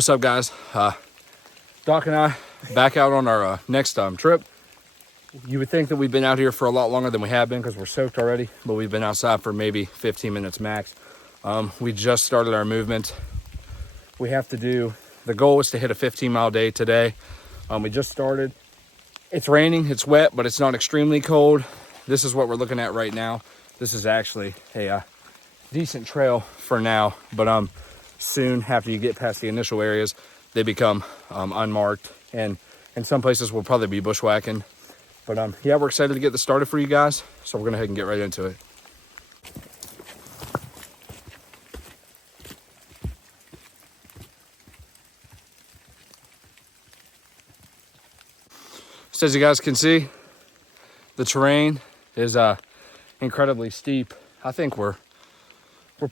What's up, guys? Doc and I back out on our next trip. You would think that we've been out here for a lot longer than we have been because we're soaked already, but we've been outside for maybe 15 minutes max. We just started our movement. The goal is to hit a 15-mile day today. We just started. It's raining, it's wet, but it's not extremely cold. This is what we're looking at right now. This is actually a decent trail for now, but soon after you get past the initial areas, they become unmarked, and in some places we'll probably be bushwhacking. But yeah, we're excited to get this started for you guys, so we're gonna head and get right into it. So as you guys can see, the terrain is incredibly steep. I think we're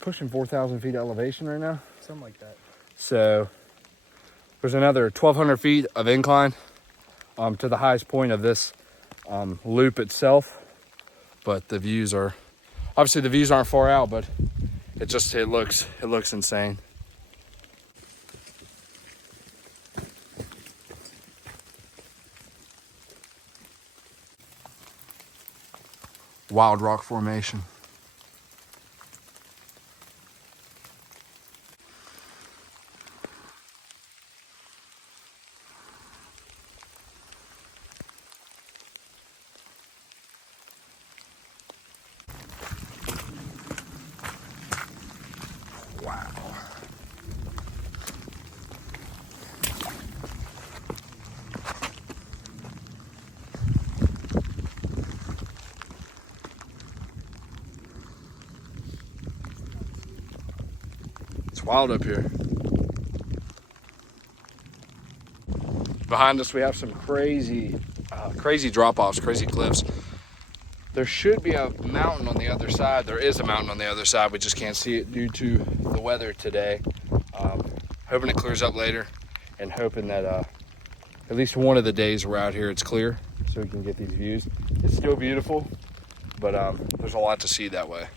pushing 4,000 feet elevation right now. Something like that. So there's another 1,200 feet of incline to the highest point of this loop itself. But the views aren't far out, but it looks insane. Wild rock formation. Wow. It's wild up here. Behind us, we have some crazy drop-offs, crazy cliffs. There should be a mountain on the other side. There is a mountain on the other side. We just can't see it due to the weather today. Hoping it clears up later, and hoping that at least one of the days we're out here, it's clear, so we can get these views. It's still beautiful, but there's a lot to see that way.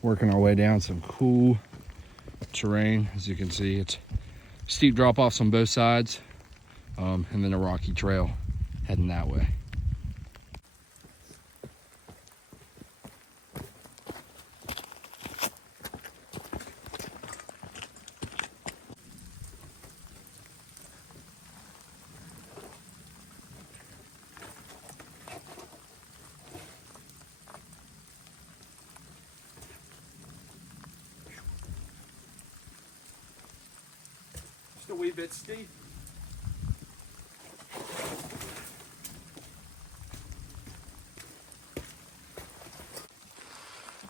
Working our way down some cool terrain. As you can see, it's steep drop-offs on both sides. And then a rocky trail heading that way. Just a wee bit steep.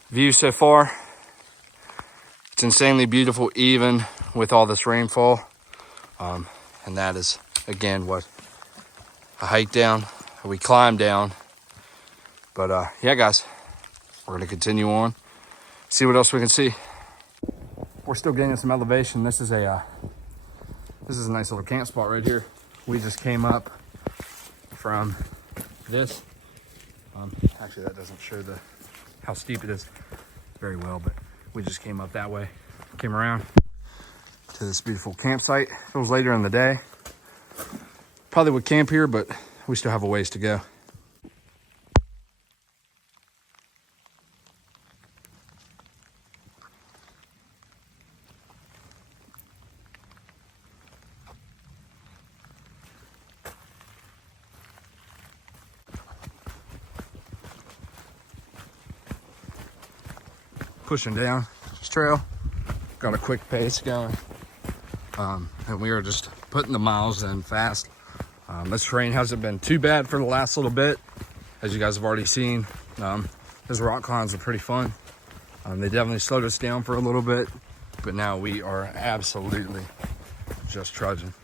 View so far, it's insanely beautiful even with all this rainfall, and that is again what a hike down, we climb down. But yeah, guys, we're gonna continue on, see what else we can see. We're still gaining some elevation. This is a nice little camp spot right here. We just came up from this. Actually, that doesn't show how steep it is very well, but we just came up that way, came around to this beautiful campsite. It was later in the day. Probably would camp here, but we still have a ways to go. Pushing down this trail, got a quick pace going, and we are just putting the miles in fast. This terrain hasn't been too bad for the last little bit, as you guys have already seen. Those rock climbs are pretty fun. They definitely slowed us down for a little bit, but now we are absolutely just trudging.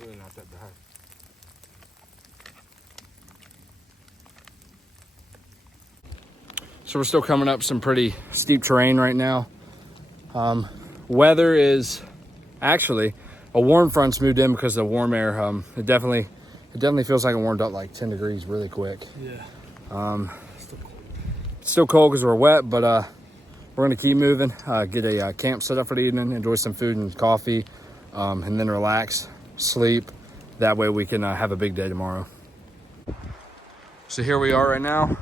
Really not that bad. So we're still coming up some pretty steep terrain right now. Weather is actually, a warm front's moved in because of the warm air. It definitely feels like it warmed up like 10 degrees really quick. Yeah. Still cold because we're wet, but we're gonna keep moving. Get a camp set up for the evening, enjoy some food and coffee, and then relax, sleep. That way we can have a big day tomorrow. So here we are right now.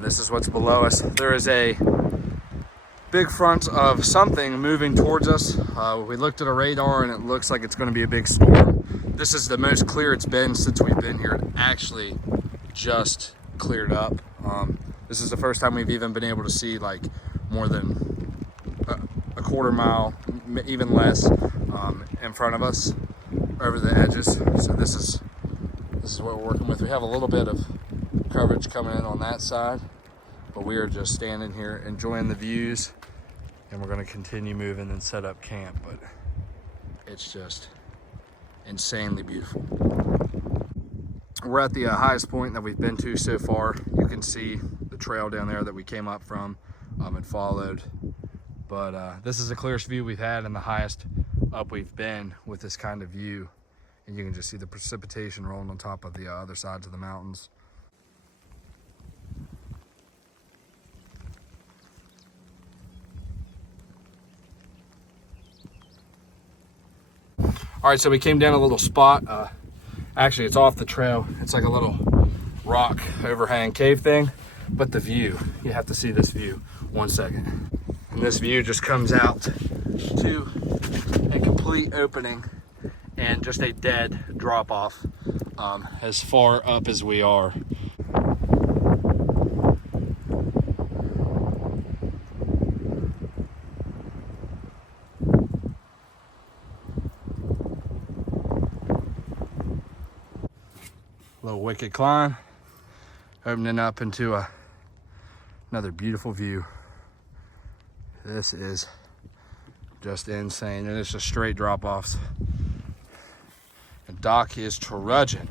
This is what's below us. There is a big front of something moving towards us. We looked at a radar and it looks like it's gonna be a big storm. This is the most clear it's been since we've been here. It actually just cleared up. This is the first time we've even been able to see like more than a quarter mile, even less, in front of us over the edges. So this is what we're working with. We have a little bit of coverage coming in on that side, but we are just standing here enjoying the views, and we're going to continue moving and set up camp. But it's just insanely beautiful. We're at the highest point that we've been to so far. You can see the trail down there that we came up from and followed. But this is the clearest view we've had and the highest up we've been with this kind of view. And you can just see the precipitation rolling on top of the other sides of the mountains. All right, so we came down a little spot. Actually, it's off the trail. It's like a little rock overhang cave thing, but the view, you have to see this view. 1 second. And this view just comes out to a complete opening and just a dead drop off as far up as we are. Little wicked climb, opening up into another beautiful view. This is just insane, and it's just straight drop-offs. And Doc is trudging.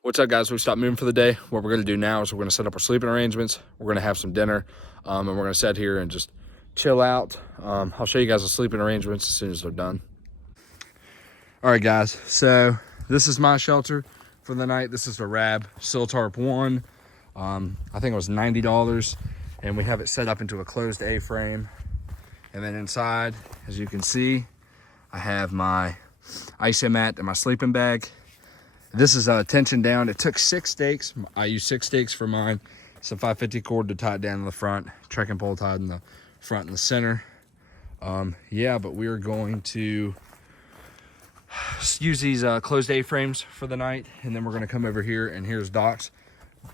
What's up, guys? We stopped moving for the day. What we're going to do now is we're going to set up our sleeping arrangements. We're going to have some dinner, and we're going to sit here and just chill out. I'll show you guys the sleeping arrangements as soon as they're done. All right, guys. So this is my shelter for the night. This is the Rab Siltarp 1. I think it was $90, and we have it set up into a closed A-frame. And then inside, as you can see, I have my isomat and my sleeping bag. This is tension down. It took 6 stakes. I used 6 stakes for mine. Some 550 cord to tie it down in the front. Trekking pole tied in the front and the center. Yeah, but we're going to use these closed A-frames for the night. And then we're going to come over here, and here's Doc's.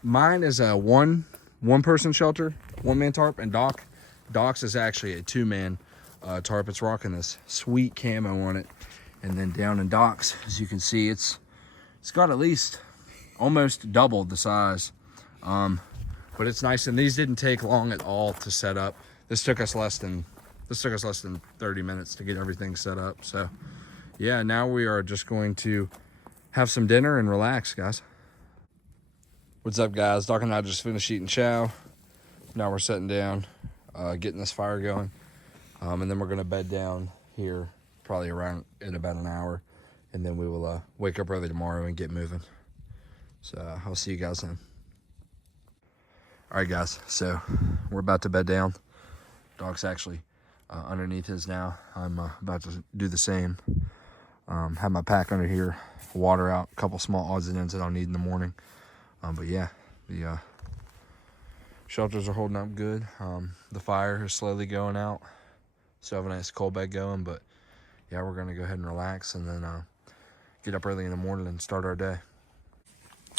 Mine is a one-person shelter, one-man tarp. And Doc's is actually a 2-man tarp. It's rocking this sweet camo on it. And then down in Doc's, as you can see, it's got at least almost doubled the size, but it's nice. And these didn't take long at all to set up. This took us less than 30 minutes to get everything set up. So yeah, now we are just going to have some dinner and relax, guys. What's up, guys? Doc and I just finished eating chow. Now we're sitting down, getting this fire going, and then we're gonna bed down here probably around in about an hour. And then we will wake up early tomorrow and get moving. So I'll see you guys then. All right, guys. So we're about to bed down. Dog's actually underneath his now. I'm about to do the same. Have my pack under here, water out, a couple small odds and ends that I'll need in the morning. But yeah, the shelters are holding up good. The fire is slowly going out. Still have a nice cold bed going, but yeah, we're gonna go ahead and relax and then get up early in the morning and start our day.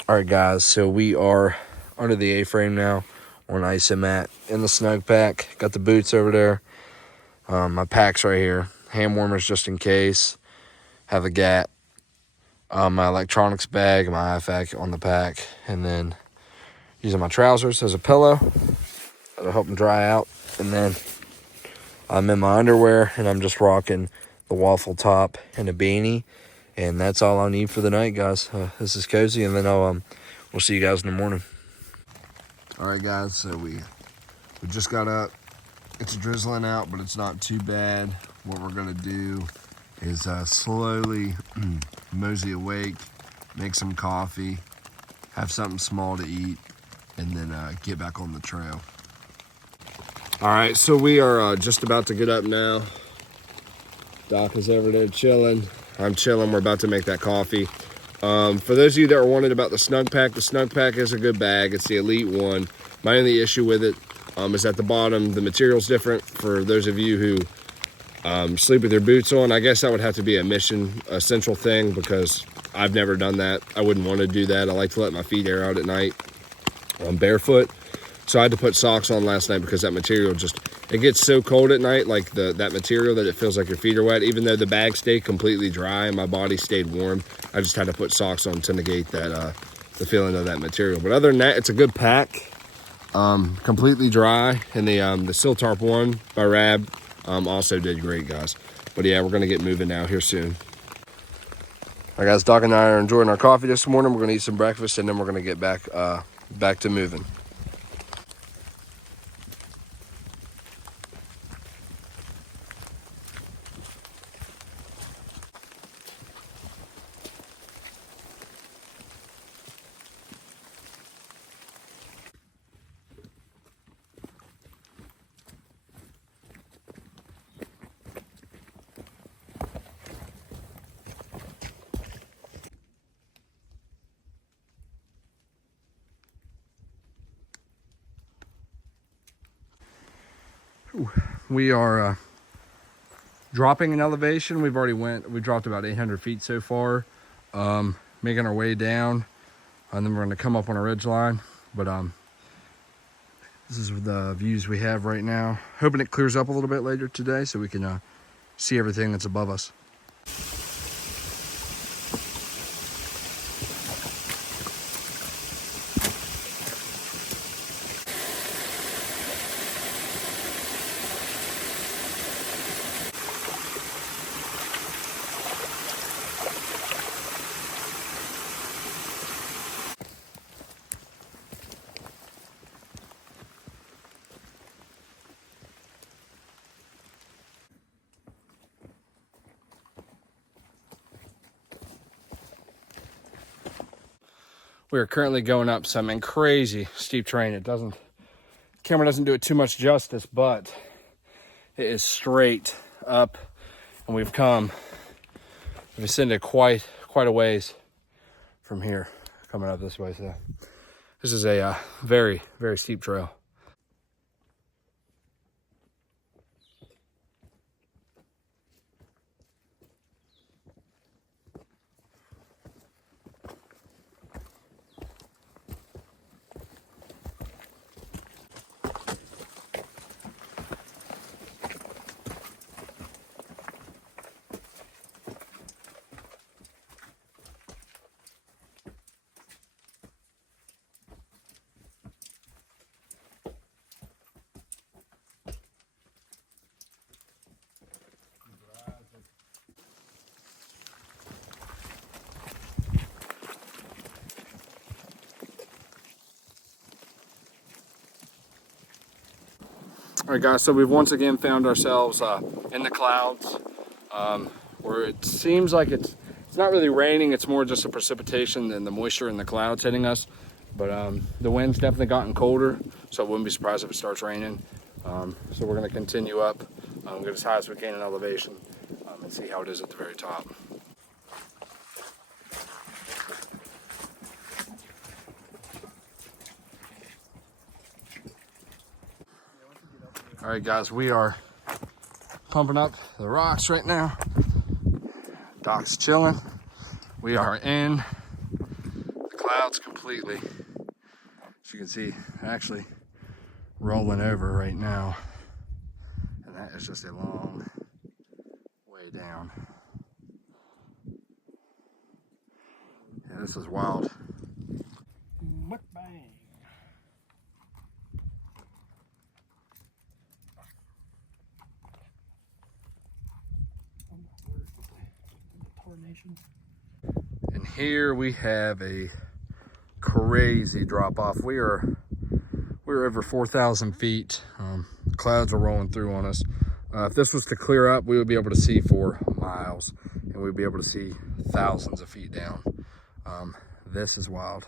All right, guys, so we are under the A-frame now on isomat in the snug pack. Got the boots over there. My pack's right here. Hand warmers just in case. Have a GAT, my electronics bag, my IFAK on the pack, and then using my trousers as a pillow. That'll help them dry out. And then I'm in my underwear, and I'm just rocking the waffle top and a beanie. And that's all I need for the night, guys. This is cozy, and then we'll see you guys in the morning. All right, guys, so we just got up. It's drizzling out, but it's not too bad. What we're gonna do is slowly mosey awake, make some coffee, have something small to eat, and then get back on the trail. All right, so we are just about to get up now. Doc is over there chilling. I'm chilling. We're about to make that coffee. For those of you that are wondering about the Snug Pack is a good bag. It's the Elite one. My only issue with it is at the bottom, the material's different. For those of you who sleep with your boots on, I guess that would have to be a mission essential thing, because I've never done that. I wouldn't want to do that. I like to let my feet air out at night. I'm barefoot. So I had to put socks on last night because that material it gets so cold at night, like that material, that it feels like your feet are wet. Even though the bag stayed completely dry and my body stayed warm, I just had to put socks on to negate that the feeling of that material. But other than that, it's a good pack. Completely dry. And the Siltarp one by Rab also did great, guys. But yeah, we're gonna get moving now here soon. All right, guys, Doc and I are enjoying our coffee this morning. We're gonna eat some breakfast, and then we're gonna get back to moving. We are dropping an elevation. We dropped about 800 feet so far, making our way down, and then we're going to come up on a ridge line. But this is the views we have right now. Hoping it clears up a little bit later today so we can see everything that's above us. We are currently going up some crazy steep terrain. Camera doesn't do it too much justice, but it is straight up, and we've ascended quite a ways from here, coming up this way. So this is a very, very steep trail. All right, guys, so we've once again found ourselves in the clouds, where it seems like it's not really raining. It's more just a precipitation than the moisture in the clouds hitting us. But the wind's definitely gotten colder, so I wouldn't be surprised if it starts raining. So we're going to continue up, get as high as we can in elevation, and see how it is at the very top. All right, guys, we are pumping up the rocks right now. Doc's chilling. We are in the clouds completely. As you can see, actually rolling over right now. And that is just a long way down. This is wild. Mukbang. And here we have a crazy drop off. We're over 4,000 feet. Clouds are rolling through on us. If this was to clear up, we would be able to see for miles, and we'd be able to see thousands of feet down. This is wild,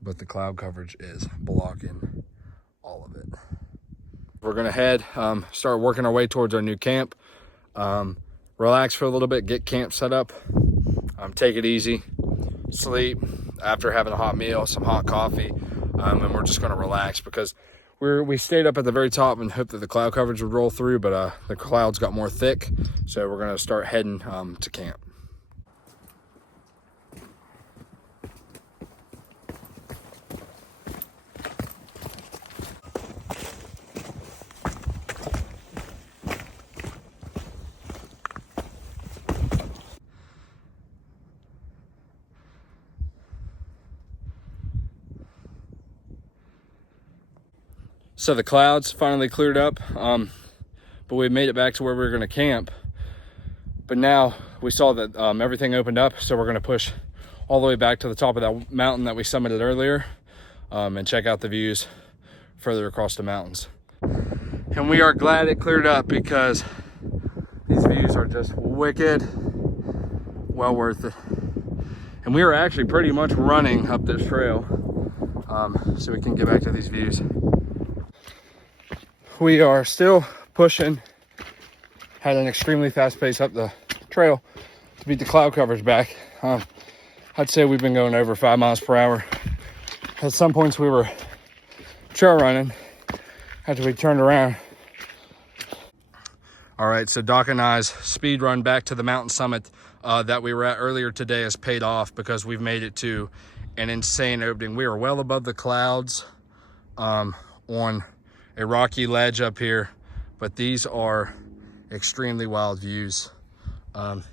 but the cloud coverage is blocking all of it. We're gonna head, start working our way towards our new camp. Relax for a little bit, get camp set up, take it easy, sleep after having a hot meal, some hot coffee, and we're just gonna relax because we stayed up at the very top and hoped that the cloud coverage would roll through, but the clouds got more thick, so we're gonna start heading to camp. So the clouds finally cleared up, but we made it back to where we were gonna camp. But now we saw that everything opened up, so we're gonna push all the way back to the top of that mountain that we summited earlier, and check out the views further across the mountains. And we are glad it cleared up because these views are just wicked, well worth it. And we are actually pretty much running up this trail, so we can get back to these views. We are still pushing at an extremely fast pace up the trail to beat the cloud coverage back. I'd say we've been going over 5 miles per hour. At some points we were trail running after we turned around. All right, so Doc and I's speed run back to the mountain summit that we were at earlier today has paid off because we've made it to an insane opening. We are well above the clouds on a rocky ledge up here, but these are extremely wild views, and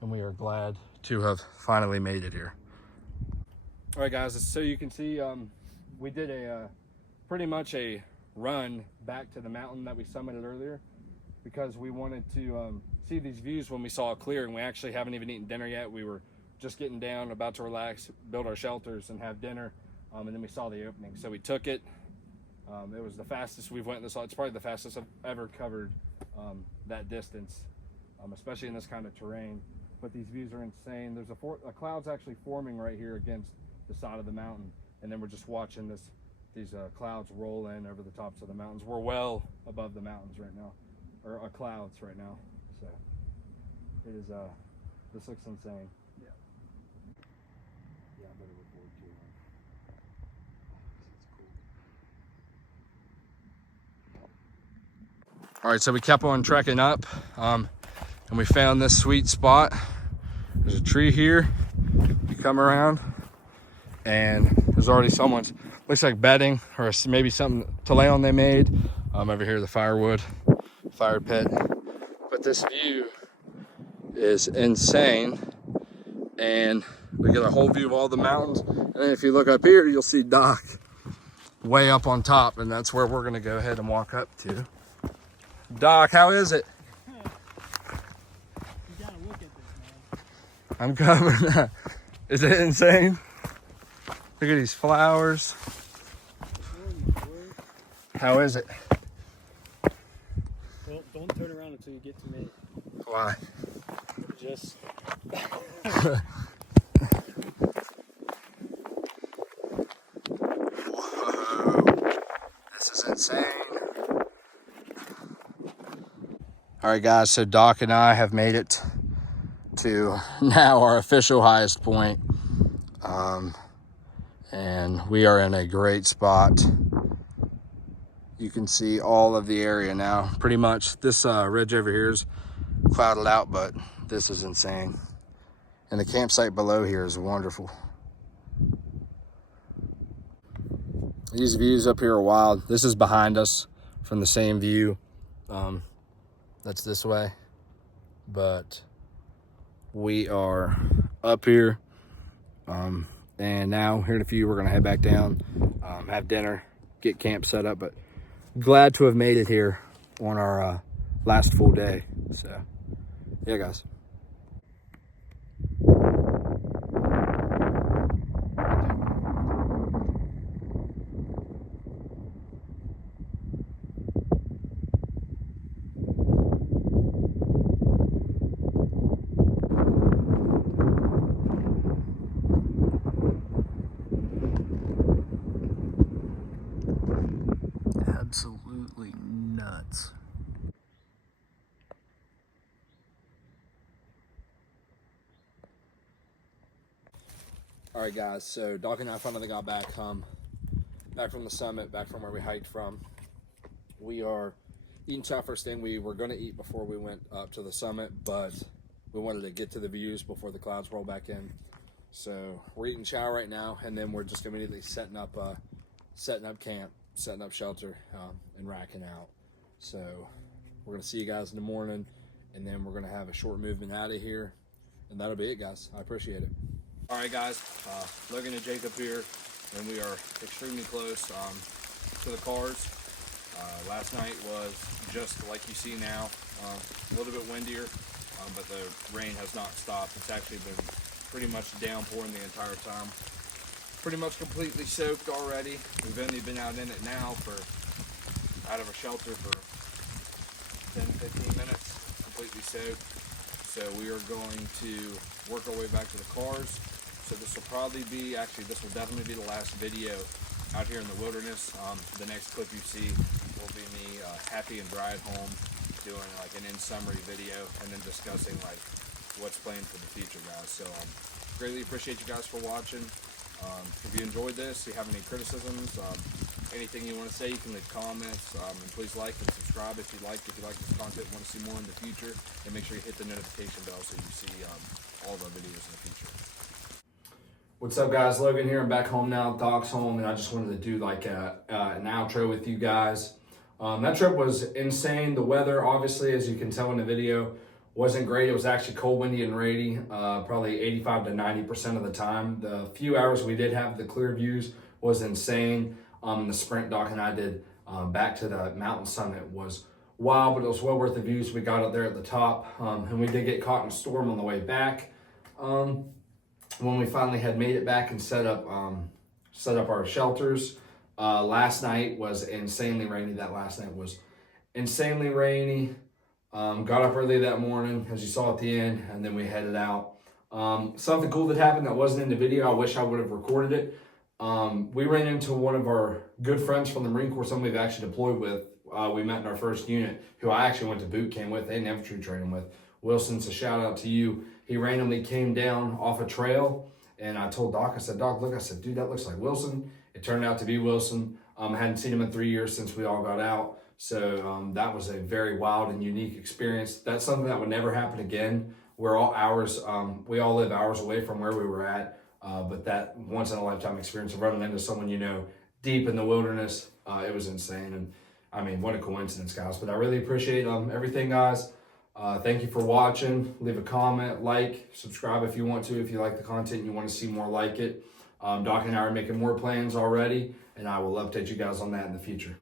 we are glad to have finally made it here. All right, guys, so you can see we did pretty much a run back to the mountain that we summited earlier because we wanted to see these views when we saw it clear, and we actually haven't even eaten dinner yet. We were just getting down, about to relax, build our shelters, and have dinner, and then we saw the opening. So we took it. It was the fastest we've went this. It's probably the fastest I've ever covered that distance, especially in this kind of terrain. But these views are insane. There's a cloud's actually forming right here against the side of the mountain, and then we're just watching these clouds roll in over the tops of the mountains. We're well above the mountains right now, or clouds right now. So it is. This looks insane. Yeah. Yeah, I better look forward to it. All right, so we kept on trekking up, and we found this sweet spot. There's a tree here. You come around, and there's already someone's, looks like bedding, or maybe something to lay on they made. Over here, the firewood, fire pit. But this view is insane, and we get a whole view of all the mountains. And then if you look up here, you'll see Doc way up on top, and that's where we're gonna go ahead and walk up to. Doc, how is it? You gotta look at this, man. I'm coming. Is it insane? Look at these flowers. How is it? Well, don't turn around until you get to me. Why? Just. Whoa. This is insane. All right, guys, so Doc and I have made it to now our official highest point. And we are in a great spot. You can see all of the area now. Pretty much this ridge over here is clouded out, but this is insane. And the campsite below here is wonderful. These views up here are wild. This is behind us from the same view. That's this way. But we are up here And now here in a few, we're gonna head back down, have dinner, get camp set up. But glad to have made it here on our last full day. So yeah, guys. Absolutely nuts. All right, guys. So Doc and I finally got back back from the summit, back from where we hiked from. We are eating chow first thing. We were going to eat before we went up to the summit, but we wanted to get to the views before the clouds roll back in. So we're eating chow right now, and then we're just immediately setting up camp, setting up shelter, and racking out. So we're going to see you guys in the morning, and then we're going to have a short movement out of here, and that'll be it, guys. I appreciate it. All right, guys, Logan and Jacob here, and we are extremely close to the cars. Last night was just like you see now, a little bit windier, but the rain has not stopped. It's actually been pretty much downpouring the entire time. Pretty much completely soaked already. We've only been out in it now out of a shelter for 10-15 minutes, completely soaked. So we are going to work our way back to the cars. So this will definitely be the last video out here in the wilderness. The next clip you see will be me happy and dry at home, doing like an in summary video, and then discussing like what's planned for the future, guys. So greatly appreciate you guys for watching. If you enjoyed this, you have any criticisms, anything you want to say, you can leave comments, and please like and subscribe if you like this content, want to see more in the future, and make sure you hit the notification bell so you see all of our videos in the future. What's up, guys? Logan here. I'm back home now. Doc's home, and I just wanted to do like an outro with you guys. That trip was insane. The weather, obviously, as you can tell in the video, wasn't great. It was actually cold, windy, and rainy, probably 85 to 90% of the time. The few hours we did have the clear views was insane. The sprint Doc and I did back to the mountain summit was wild, but it was well worth the views. We got up there at the top, and we did get caught in a storm on the way back. When we finally had made it back and set up our shelters, last night was insanely rainy. That last night was insanely rainy. Got up early that morning, as you saw at the end, and then we headed out. Something cool that happened that wasn't in the video, I wish I would have recorded it. We ran into one of our good friends from the Marine Corps, someone we've actually deployed with. We met in our first unit, who I actually went to boot camp with and infantry training with. Wilson, so shout out to you. He randomly came down off a trail, and I told Doc, I said, Doc, look, I said, dude, that looks like Wilson. It turned out to be Wilson. I hadn't seen him in 3 years since we all got out. So that was a very wild and unique experience. That's something that would never happen again. We all live hours away from where we were at. But that once in a lifetime experience of running into someone, deep in the wilderness, it was insane. And I mean, what a coincidence, guys. But I really appreciate everything, guys. Thank you for watching. Leave a comment, like, subscribe if you want to, if you like the content and you want to see more like it. Doc and I are making more plans already, and I will update you guys on that in the future.